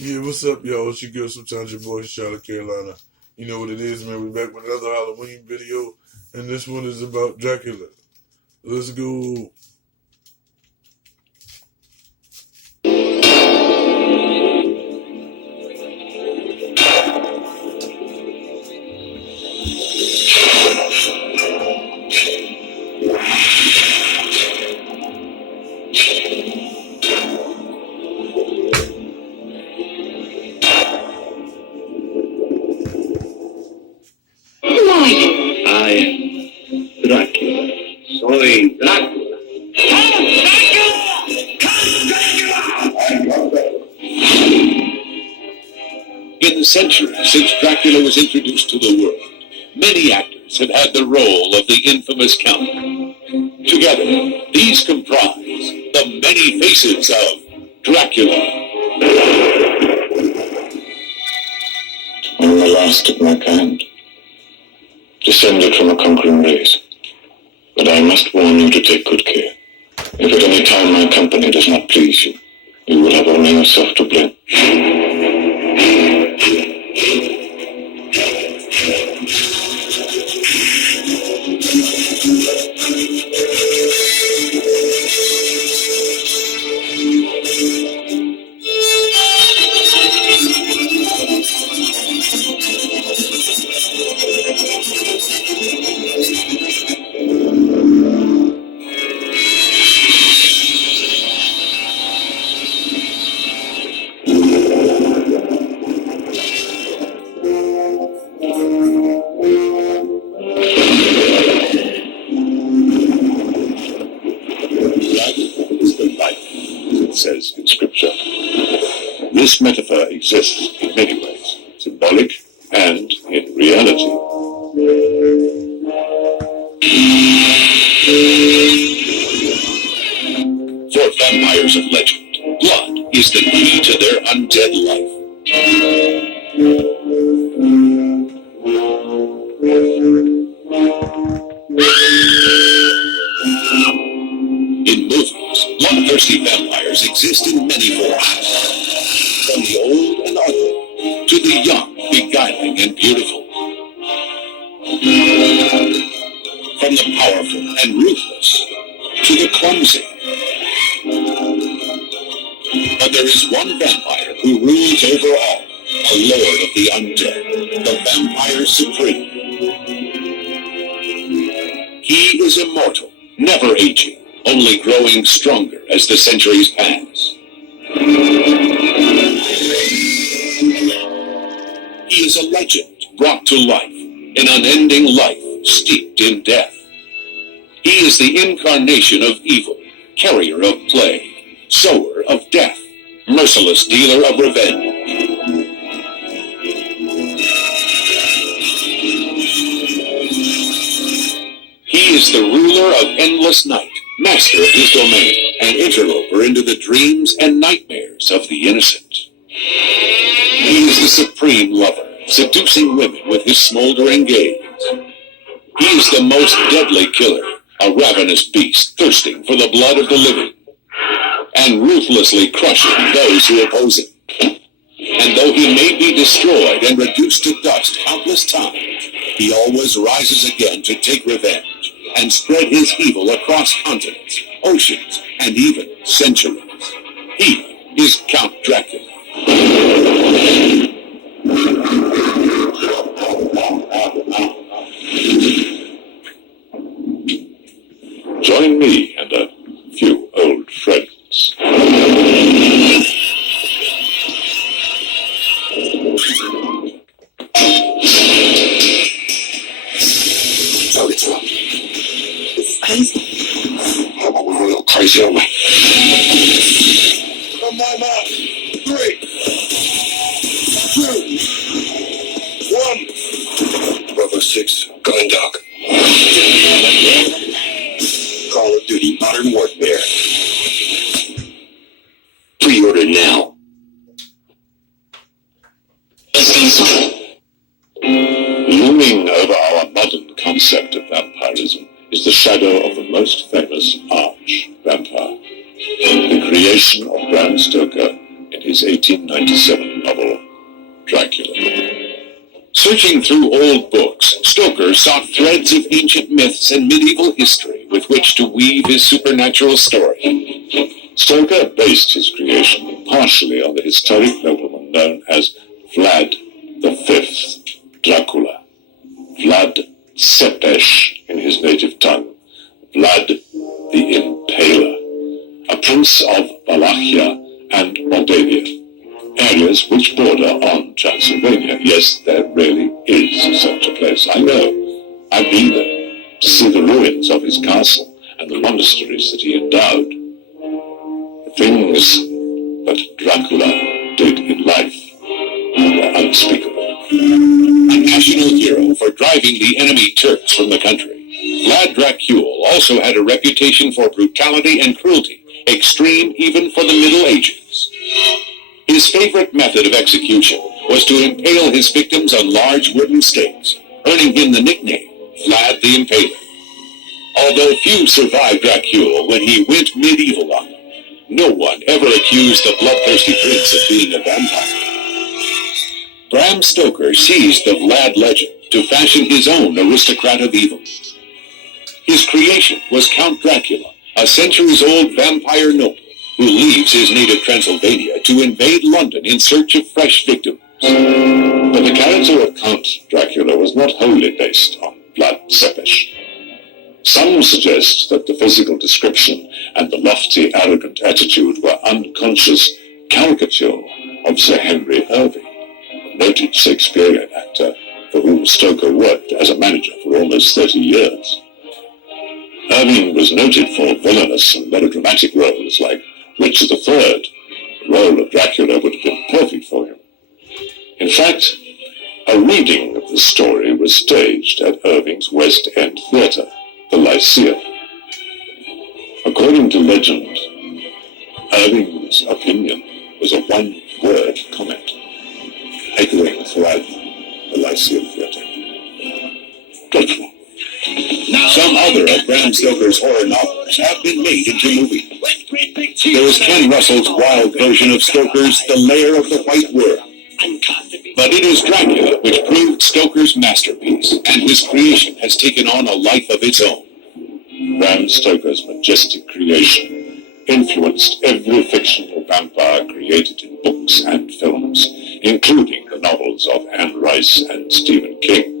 Yeah, what's up, y'all? It's your girl, sometimes your boy, Charlotte Carolina. You know what it is, man. We're back with another Halloween video, and this one is about Dracula. Let's go. Dracula. Soy Dracula. In the century since Dracula was introduced to the world, many actors have had the role of the infamous Count. Together, these comprise the many faces of Dracula. I'm the last of my kind, descended from a conquering race. But I must warn you to take good care. If at any time my company does not please you, you will have only yourself to blame. Says in scripture. This metaphor exists in many ways, symbolic and in reality. For vampires of legend, blood is the key to their undead life. In movies, bloodthirsty vampires exist in many forms, from the old and ugly to the young, beguiling, and beautiful. From the powerful and ruthless to the clumsy. But there is one vampire who rules over all, a lord of the undead, the vampire supreme. He is immortal, never aging, only growing stronger as the centuries pass. He is a legend brought to life, an unending life steeped in death. He is the incarnation of evil, carrier of plague, sower of death, merciless dealer of revenge. He is the ruler of endless night, master of his domain, and interloper into the dreams and nightmares of the innocent. He is the supreme lover, seducing women with his smoldering gaze. He is the most deadly killer, a ravenous beast thirsting for the blood of the living, and ruthlessly crushing those who oppose him. And though he may be destroyed and reduced to dust countless times, he always rises again to take revenge and spread his evil across continents, oceans, and even centuries. He is Count Dracula. Join me and a few old friends. I'm a little crazy on me. From my mouth. 3, 2, 1. Bravo 6, going dark. Call of Duty Modern Warfare. Pre-order now. Looming over our modern concept of vampirism is the shadow of the most famous arch-vampire, the creation of Bram Stoker in his 1897 novel, Dracula. Searching through old books, Stoker sought threads of ancient myths and medieval history with which to weave his supernatural story. Stoker based his creation partially on the historic nobleman known as Vlad V, Dracula. Vlad Tepes in his native tongue, Vlad the Impaler, a prince of Wallachia and Moldavia, areas which border on Transylvania. Yes, there really is such a place. I know. I've been there to see the ruins of his castle and the monasteries that he endowed. The things that Dracula did in life were unspeakable. A national hero for driving the enemy Turks from the country, Vlad Dracul also had a reputation for brutality and cruelty, extreme even for the Middle Ages. His favorite method of execution was to impale his victims on large wooden stakes, earning him the nickname Vlad the Impaler. Although few survived Dracul when he went medieval on them, no one ever accused the bloodthirsty prince of being a vampire. Bram Stoker seized the Vlad legend to fashion his own aristocrat of evil. His creation was Count Dracula, a centuries-old vampire noble who leaves his native Transylvania to invade London in search of fresh victims. But the character of Count Dracula was not wholly based on Vlad Tepes. Some suggest that the physical description and the lofty, arrogant attitude were unconscious caricature of Sir Henry Irving, a noted Shakespearean actor for whom Stoker worked as a manager for almost 30 years. Irving was noted for villainous and melodramatic roles like Richard III. The role of Dracula would have been perfect for him. In fact, a reading of the story was staged at Irving's West End Theatre, the Lyceum. According to legend, Irving's opinion was a one-word comment, echoing throughout the Lyceum Theatre. Dreadful. Some other of Bram Stoker's horror novels have been made into movies. There is Ken Russell's wild version of Stoker's The Lair of the White Worm. But it is Dracula which proved Stoker's masterpiece, and his creation has taken on a life of its own. Bram Stoker's majestic creation influenced every fictional vampire created in books and films, including the novels of Anne Rice and Stephen King.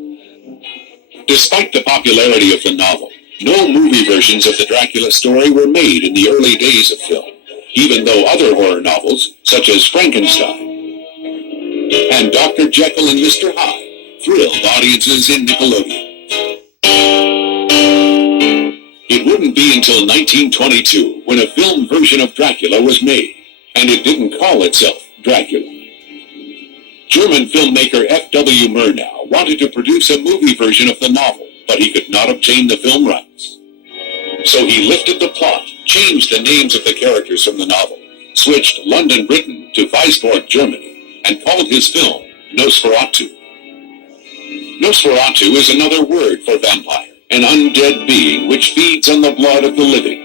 Despite the popularity of the novel, no movie versions of the Dracula story were made in the early days of film, even though other horror novels, such as Frankenstein and Dr. Jekyll and Mr. Hyde, thrilled audiences in Nickelodeon. It wouldn't be until 1922 when a film version of Dracula was made, and it didn't call itself Dracula. German filmmaker F.W. Murnau wanted to produce a movie version of the novel, but he could not obtain the film rights. So he lifted the plot, changed the names of the characters from the novel, switched London, Britain to Weisborg, Germany, and called his film Nosferatu. Nosferatu is another word for vampire, an undead being which feeds on the blood of the living.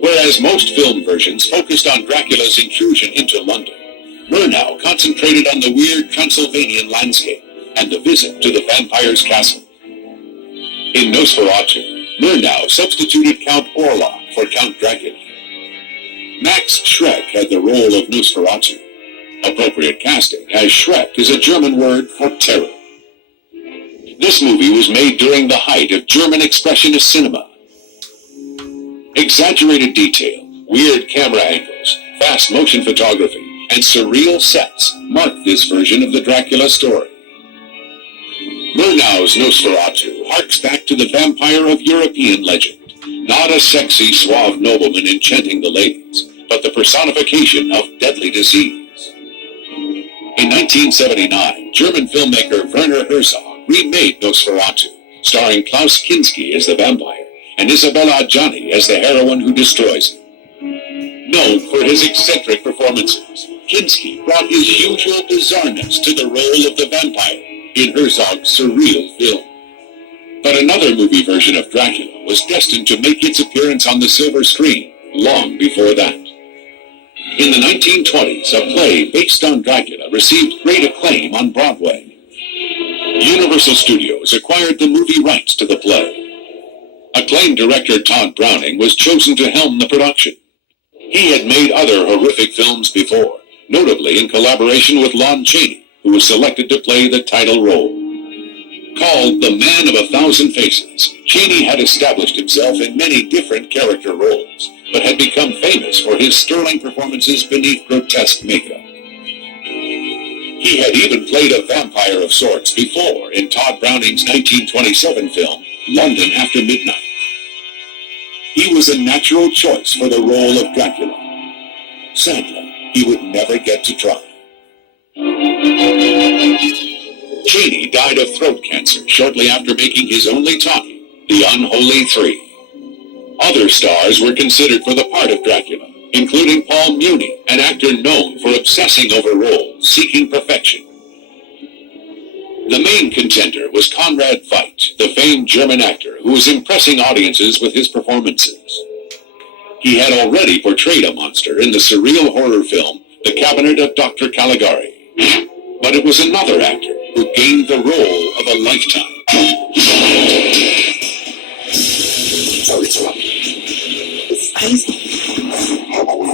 Whereas most film versions focused on Dracula's intrusion into London, Murnau concentrated on the weird Transylvanian landscape and the visit to the vampire's castle. In Nosferatu, Murnau substituted Count Orlok for Count Dracula. Max Schreck had the role of Nosferatu. Appropriate casting, as Schreck is a German word for terror. This movie was made during the height of German expressionist cinema. Exaggerated detail, weird camera angles, fast motion photography, and surreal sets mark this version of the Dracula story. Murnau's Nosferatu harks back to the vampire of European legend, not a sexy, suave nobleman enchanting the ladies, but the personification of deadly disease. In 1979, German filmmaker Werner Herzog remade Nosferatu, starring Klaus Kinski as the vampire and Isabella Adjani as the heroine who destroys him. Known for his eccentric performances, Kinski brought his usual bizarreness to the role of the vampire in Herzog's surreal film. But another movie version of Dracula was destined to make its appearance on the silver screen long before that. In the 1920s, a play based on Dracula received great acclaim on Broadway. Universal Studios acquired the movie rights to the play. Acclaimed director Todd Browning was chosen to helm the production. He had made other horrific films before, notably in collaboration with Lon Chaney, who was selected to play the title role. Called the Man of 1,000 Faces, Chaney had established himself in many different character roles, but had become famous for his sterling performances beneath grotesque makeup. He had even played a vampire of sorts before in Todd Browning's 1927 film, London After Midnight. He was a natural choice for the role of Dracula. Sadly, he would never get to try. Chaney died of throat cancer shortly after making his only talkie, The Unholy Three. Other stars were considered for the part of Dracula, including Paul Muni, an actor known for obsessing over roles, seeking perfection. The main contender was Conrad Veidt, the famed German actor who was impressing audiences with his performances. He had already portrayed a monster in the surreal horror film The Cabinet of Dr. Caligari. But it was another actor who gained the role of a lifetime.